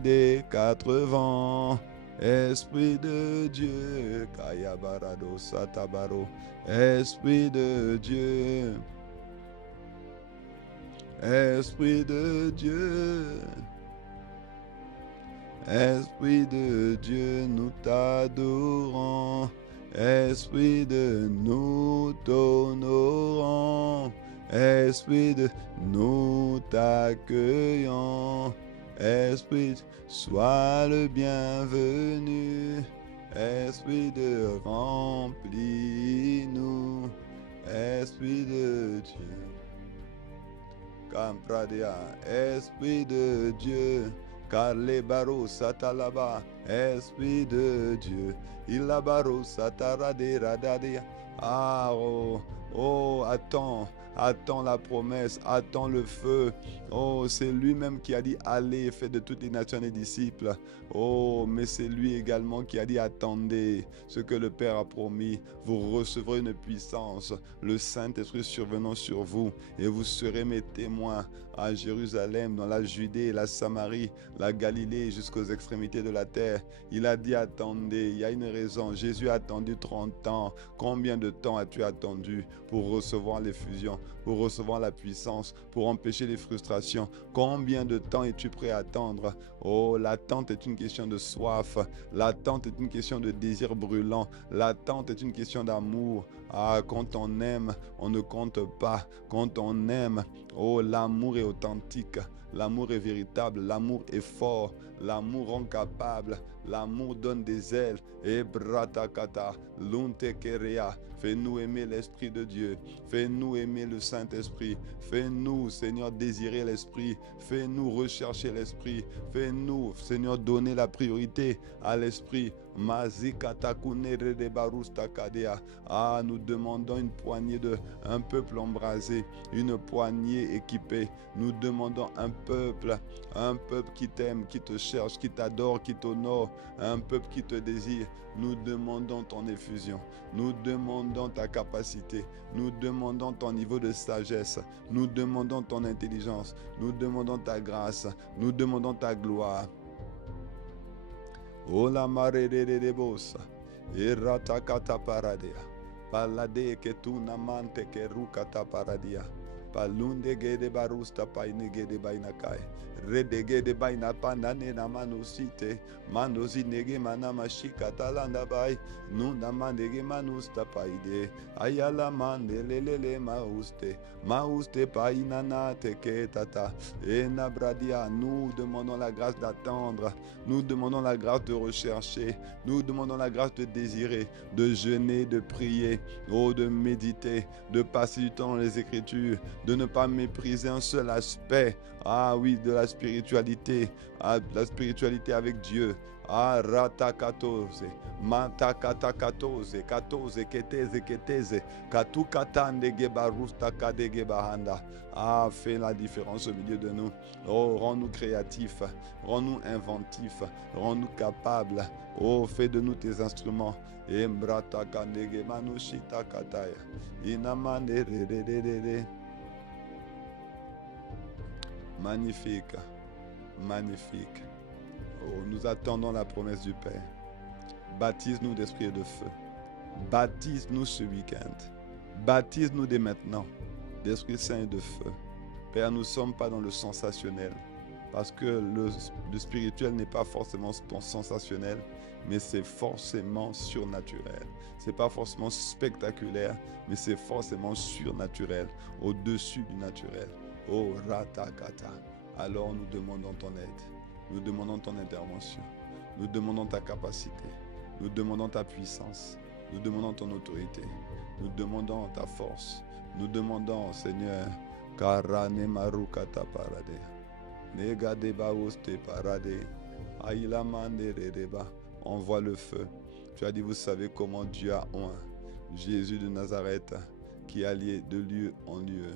des quatre vents. Esprit de Dieu, Kayabarado Satabaro. Esprit de Dieu. Esprit de Dieu. Esprit de Dieu, nous t'adorons. Esprit de nous t'honorons. Esprit de nous t'accueillons. Esprit, sois le bienvenu. Esprit de remplis-nous. Esprit de Dieu. Kampradia, Esprit de Dieu. Karlebaro satalaba, Esprit de Dieu. Ilabaro satarade radadia. Ah, oh, attends la promesse, attends le feu. Oh, c'est lui-même qui a dit allez, faites de toutes les nations des disciples. Oh, mais c'est lui également qui a dit attendez ce que le Père a promis. Vous recevrez une puissance, le Saint-Esprit survenant sur vous, et vous serez mes témoins à Jérusalem, dans la Judée, la Samarie, la Galilée, jusqu'aux extrémités de la terre. Il a dit attendez, il y a une raison. Jésus a attendu 30 ans. Combien de temps as-tu attendu pour recevoir l'effusion, pour recevoir la puissance, pour empêcher les frustrations? Combien de temps es-tu prêt à attendre? Oh, l'attente est une question de soif. L'attente est une question de désir brûlant. L'attente est une question d'amour. Ah, quand on aime, on ne compte pas. Quand on aime, oh, l'amour est authentique. L'amour est véritable. L'amour est fort. L'amour rend capable. L'amour donne des ailes. Et bratakata, luntekerea. Fais-nous aimer l'Esprit de Dieu. Fais-nous aimer le Saint-Esprit. Fais-nous, Seigneur, désirer l'Esprit. Fais-nous rechercher l'Esprit. Fais-nous, Seigneur, donner la priorité à l'Esprit. Ah, nous demandons une poignée un peuple embrasé, une poignée équipée. Nous demandons un peuple qui t'aime, qui te cherche, qui t'adore, qui t'honore, un peuple qui te désire. Nous demandons ton effusion. Nous demandons ta capacité. Nous demandons ton niveau de sagesse. Nous demandons ton intelligence. Nous demandons ta grâce. Nous demandons ta gloire. Ola mare de bossa. Iratakata paradea. Palade que tu namante que rukata paradia. Palunde gede barusta paine gede bainakai. Redege de baina panane na manusite. Manozi nege manama shikatalanda bai. Nuna mandege manusta paide. Ayala mande lelele mauste. Mauste painana teke tata. Et nabradia, nous demandons la grâce d'attendre. Nous demandons la grâce de rechercher. Nous demandons la grâce de désirer, de jeûner, de prier, oh, de méditer, de passer du temps dans les Écritures, de ne pas mépriser un seul aspect, ah oui, de la spiritualité avec Dieu. Ah, ratakatose, mantakatakatos, katose, keteze, katukatande gebarusta kadegebahanda. Ah, fais la différence au milieu de nous. Oh, rends-nous créatifs, rends-nous inventifs, rends-nous capables. Oh, fais de nous tes instruments. Embrata kandege manushita kataya. Inamande rededede. Magnifique, magnifique. Oh, nous attendons la promesse du Père. Baptise-nous d'esprit et de feu. Baptise-nous ce week-end. Baptise-nous dès maintenant d'Esprit Saint et de feu. Père, nous ne sommes pas dans le sensationnel. Parce que le spirituel n'est pas forcément sensationnel, mais c'est forcément surnaturel. Ce n'est pas forcément spectaculaire, mais c'est forcément surnaturel, au-dessus du naturel. Oh, ratakata. Alors nous demandons ton aide. Nous demandons ton intervention. Nous demandons ta capacité. Nous demandons ta puissance. Nous demandons ton autorité. Nous demandons ta force. Nous demandons, Seigneur, Karane Marukata Parade. Nega deba oste parade. Aïla mande redeba. Envoie le feu. Tu as dit, vous savez comment Dieu a oint. Jésus de Nazareth, qui allait de lieu en lieu.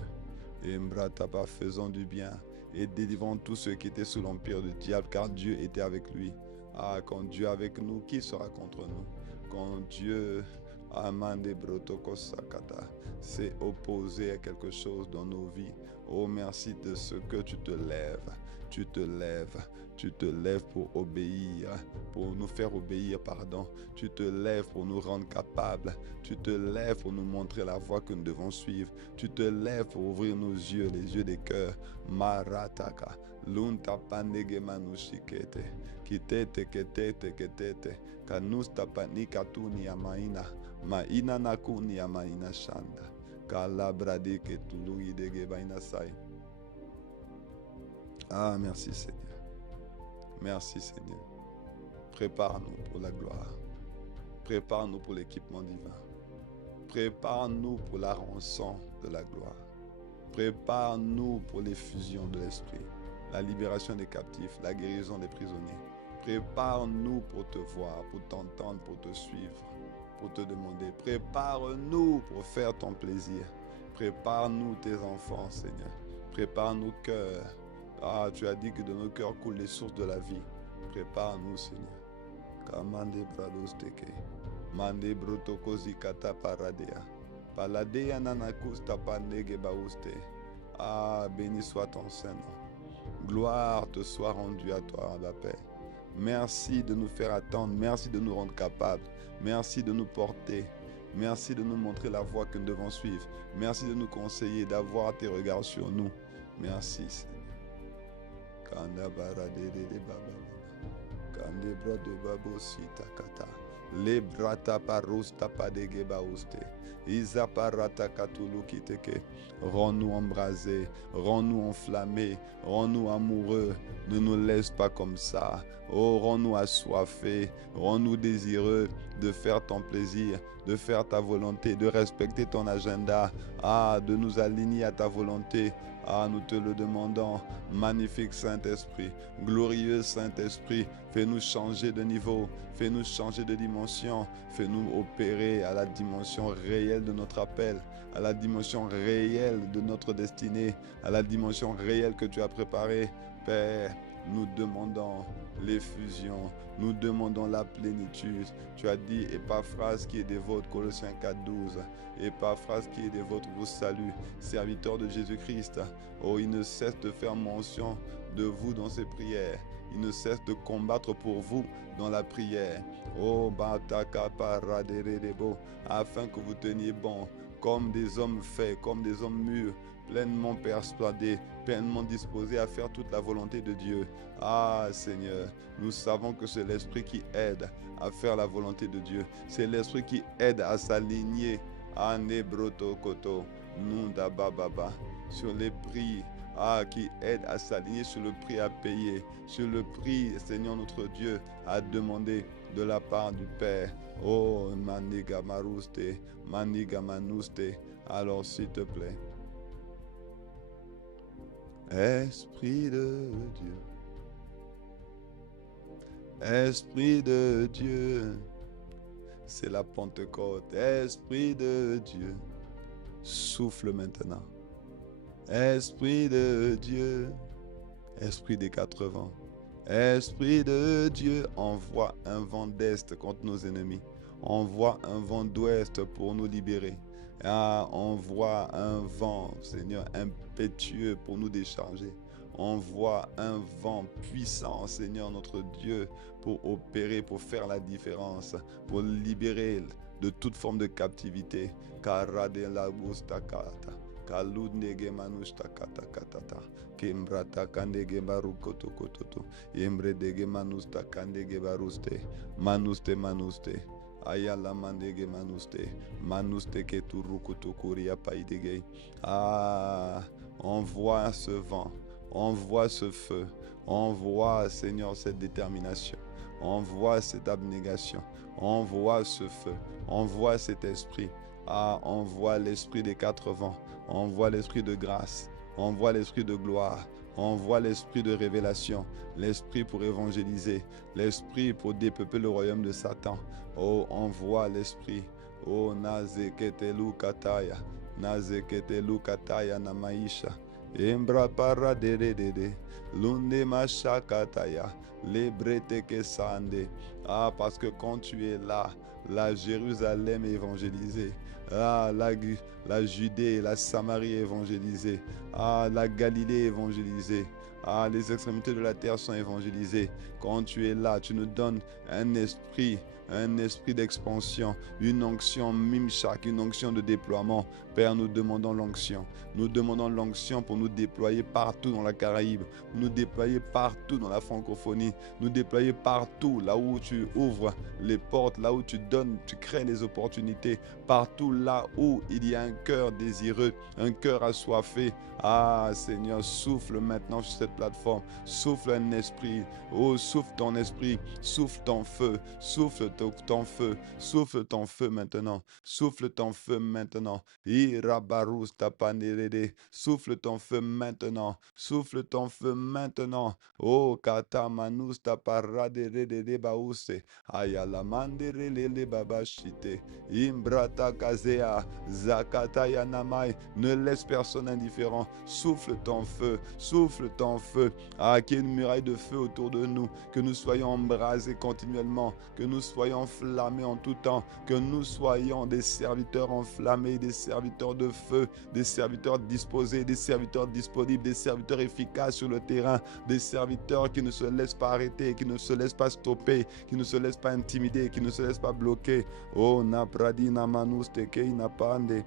Et Mbratapa, faisant du bien et délivrant tous ceux qui étaient sous l'empire du diable, car Dieu était avec lui. Ah, quand Dieu est avec nous, qui sera contre nous? Quand Dieu, Amande Brotokosakata, s'est opposé à quelque chose dans nos vies, oh merci de ce que tu te lèves. Tu te lèves. Tu te lèves pour obéir, pour nous faire obéir, pardon. Tu te lèves pour nous rendre capables. Tu te lèves pour nous montrer la voie que nous devons suivre. Tu te lèves pour ouvrir nos yeux, les yeux des cœurs. Marataka, lunta pandege manushikete, kitete ketete ketete, kanusta panika tuni amaina, maina nakuni amaina shanda, kalabrade ketului dege baina sai. Ah, merci Seigneur. Merci Seigneur. Prépare-nous pour la gloire. Prépare-nous pour l'équipement divin. Prépare-nous pour la rançon de la gloire. Prépare-nous pour l'effusion de l'Esprit, la libération des captifs, la guérison des prisonniers. Prépare-nous pour te voir, pour t'entendre, pour te suivre, pour te demander. Prépare-nous pour faire ton plaisir. Prépare-nous tes enfants, Seigneur. Prépare nos cœurs. Ah, tu as dit que de nos cœurs coulent les sources de la vie. Prépare-nous, Seigneur. Kamande bradosteke. Mande brotokozi kata paradea. Paladea nanakusta pandege bauste. Ah, béni soit ton Saint-Nom. Gloire te soit rendue à toi, Abba Père. Merci de nous faire attendre. Merci de nous rendre capables. Merci de nous porter. Merci de nous montrer la voie que nous devons suivre. Merci de nous conseiller, d'avoir tes regards sur nous. Merci, Seigneur. Kanda barade de baba. Kande bra de babo sita kata. Le brata parosta padege baoste. Isa parata katulu kiteke. Rends-nous embrasés, rends-nous enflammés, rends-nous amoureux. Ne nous laisse pas comme ça. Oh, rends-nous assoiffés, rends-nous désireux de faire ton plaisir, de faire ta volonté, de respecter ton agenda. Ah, de nous aligner à ta volonté. Ah, nous te le demandons. Magnifique Saint-Esprit, glorieux Saint-Esprit, fais-nous changer de niveau, fais-nous changer de dimension, fais-nous opérer à la dimension réelle de notre appel, à la dimension réelle de notre destinée, à la dimension réelle que tu as préparée. Père, nous demandons l'effusion, nous demandons la plénitude. Tu as dit, Épaphras qui est des vôtres, Colossiens 4:12. Épaphras qui est des vôtres vous salue, serviteur de Jésus-Christ. Oh, il ne cesse de faire mention de vous dans ses prières. Il ne cesse de combattre pour vous dans la prière. Oh, Bataka Paraderebo, afin que vous teniez bon, comme des hommes faits, comme des hommes mûrs, pleinement persuadés, pleinement disposés à faire toute la volonté de Dieu. Ah Seigneur, nous savons que c'est l'Esprit qui aide à faire la volonté de Dieu. C'est l'Esprit qui aide à s'aligner à Nebroto Koto, Nunda Bababa, sur les prix. Ah, qui aide à s'aligner sur le prix à payer, sur le prix, Seigneur notre Dieu, à demander de la part du Père. Oh, Maniga Maruste, Maniga Manuste. Alors, s'il te plaît, Esprit de Dieu, Esprit de Dieu, c'est la Pentecôte. Esprit de Dieu, souffle maintenant. Esprit de Dieu, Esprit des 4 vents, Esprit de Dieu, envoie un vent d'est contre nos ennemis, envoie un vent d'ouest pour nous libérer. Ah, envoie un vent, Seigneur, impétueux pour nous décharger. Envoie un vent puissant, Seigneur notre Dieu, pour opérer, pour faire la différence, pour libérer de toute forme de captivité. Karade la bustakata. Kaludnege manushta kata katata. Kembrata kandege barukoto kototo. Yembredege manusta kandege baruste. Manuste manuste. Ayala mandege manuste. Manuste ke turukuto kuria paidege. Ah, envoie ce vent. Envoie ce feu. Envoie, Seigneur, cette détermination. Envoie cette abnégation. Envoie ce feu. Envoie cet esprit. Ah, envoie l'esprit des 4 vents. Envoie l'esprit de grâce. Envoie l'esprit de gloire. Envoie l'esprit de révélation. L'esprit pour évangéliser. L'esprit pour dépeupler le royaume de Satan. Oh, envoie l'esprit. Oh, nazeketelu kataya. Nazeketelu kataya na maisha. Embra para de de de de. Lunde mashakataya. Lebrete kesande. Ah, parce que quand tu es là, la Jérusalem est évangélisée. Ah, la Judée, la Samarie est évangélisée. Ah, la Galilée est évangélisée. Ah, les extrémités de la terre sont évangélisées. Quand tu es là, tu nous donnes un esprit d'expansion, une onction mimchak, une onction de déploiement. Père, nous demandons l'onction. Nous demandons l'onction pour nous déployer partout dans la Caraïbe, nous déployer partout dans la francophonie, nous déployer partout là où tu ouvres les portes, là où tu donnes, tu crées les opportunités, partout là où il y a un cœur désireux, un cœur assoiffé. Ah Seigneur, souffle maintenant sur cette plateforme, souffle un esprit, oh souffle ton esprit, souffle ton feu, souffle ton feu, souffle ton feu maintenant, souffle ton feu maintenant. Irabarus tapanerede, souffle ton feu maintenant, souffle ton feu maintenant. Oh katamanus taparadere bause, ayalamandere lele babashite, imbrata kazea, zakataya namai. Ne laisse personne indifférent. Souffle ton feu, souffle ton feu. Ah, qu'il y ait une muraille de feu autour de nous, que nous soyons embrasés continuellement, que nous soyons enflammés en tout temps, que nous soyons des serviteurs enflammés, des serviteurs de feu, des serviteurs disposés, des serviteurs disponibles, des serviteurs efficaces sur le terrain, des serviteurs qui ne se laissent pas arrêter, qui ne se laissent pas stopper, qui ne se laissent pas intimider, qui ne se laissent pas bloquer. Oh, napradina manus tekei napande.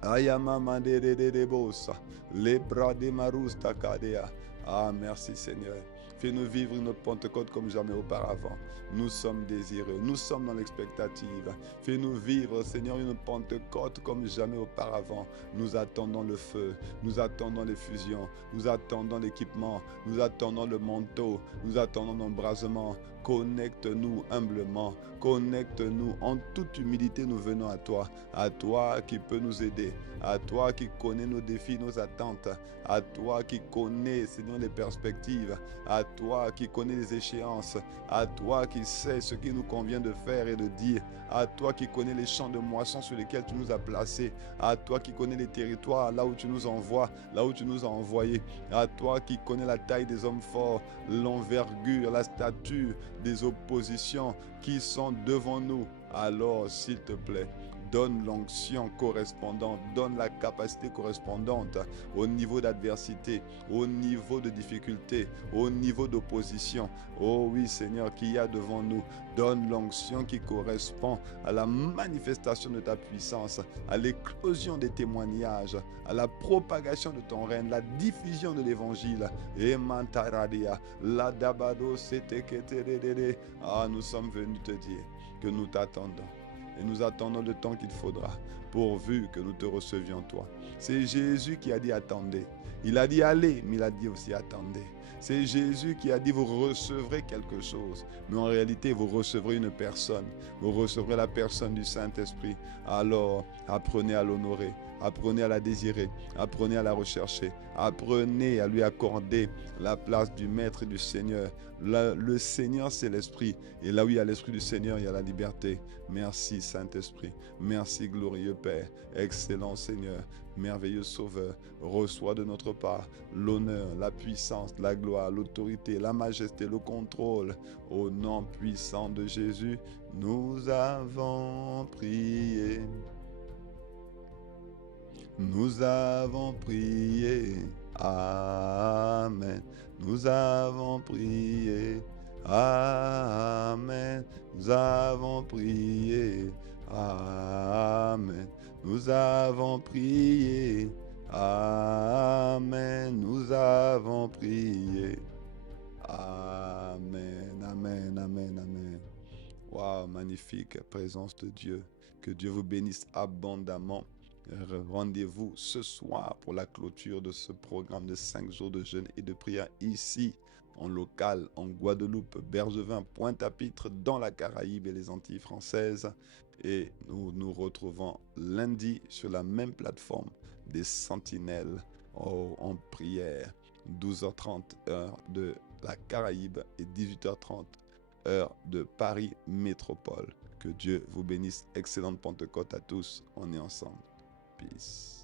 Ayamama de bosa, les bras de marus takadea. Ah, merci Seigneur. Fais-nous vivre une Pentecôte comme jamais auparavant. Nous sommes désireux, nous sommes dans l'expectative. Fais-nous vivre, Seigneur, une Pentecôte comme jamais auparavant. Nous attendons le feu, nous attendons les fusions, nous attendons l'équipement, nous attendons le manteau, nous attendons l'embrasement. Connecte-nous humblement, connecte-nous en toute humilité, nous venons à toi qui peux nous aider, à toi qui connais nos défis, nos attentes, à toi qui connais, Seigneur, les perspectives, à toi qui connais les échéances, à toi qui sais ce qu'il nous convient de faire et de dire, à toi qui connais les champs de moisson sur lesquels tu nous as placés, à toi qui connais les territoires là où tu nous envoies, là où tu nous as envoyés, à toi qui connais la taille des hommes forts, l'envergure, la stature des oppositions qui sont devant nous. Alors, s'il te plaît, donne l'onction correspondante, donne la capacité correspondante au niveau d'adversité, au niveau de difficulté, au niveau d'opposition. Oh oui, Seigneur, qu'il y a devant nous, donne l'onction qui correspond à la manifestation de ta puissance, à l'éclosion des témoignages, à la propagation de ton règne, la diffusion de l'évangile. Et mantaradia, la dabado seteketerede. Ah, nous sommes venus te dire que nous t'attendons. Et nous attendons le temps qu'il faudra, pourvu que nous te recevions toi. C'est Jésus qui a dit attendez. Il a dit allez, mais il a dit aussi attendez. C'est Jésus qui a dit vous recevrez quelque chose. Mais en réalité, vous recevrez une personne. Vous recevrez la personne du Saint-Esprit. Alors, apprenez à l'honorer. Apprenez à la désirer. Apprenez à la rechercher. Apprenez à lui accorder la place du Maître et du Seigneur. Le Seigneur, c'est l'Esprit. Et là où il y a l'Esprit du Seigneur, il y a la liberté. Merci Saint-Esprit. Merci glorieux Père. Excellent Seigneur. Merveilleux Sauveur. Reçois de notre part l'honneur, la puissance, la gloire, l'autorité, la majesté, le contrôle. Au nom puissant de Jésus, nous avons prié. Nous avons prié. Amen. Nous avons prié. Amen. Nous avons prié. Amen. Nous avons prié. Amen. Nous avons prié. Amen. Amen. Amen. Amen. Waouh, magnifique présence de Dieu. Que Dieu vous bénisse abondamment. Rendez-vous ce soir pour la clôture de ce programme de 5 jours de jeûne et de prière ici, en local, en Guadeloupe, Bergevin, Pointe-à-Pitre, dans la Caraïbe et les Antilles françaises. Et nous nous retrouvons lundi sur la même plateforme des Sentinelles en prière, 12h30 heure de la Caraïbe et 18h30 heure de Paris Métropole. Que Dieu vous bénisse. Excellente Pentecôte à tous. On est ensemble. Peace.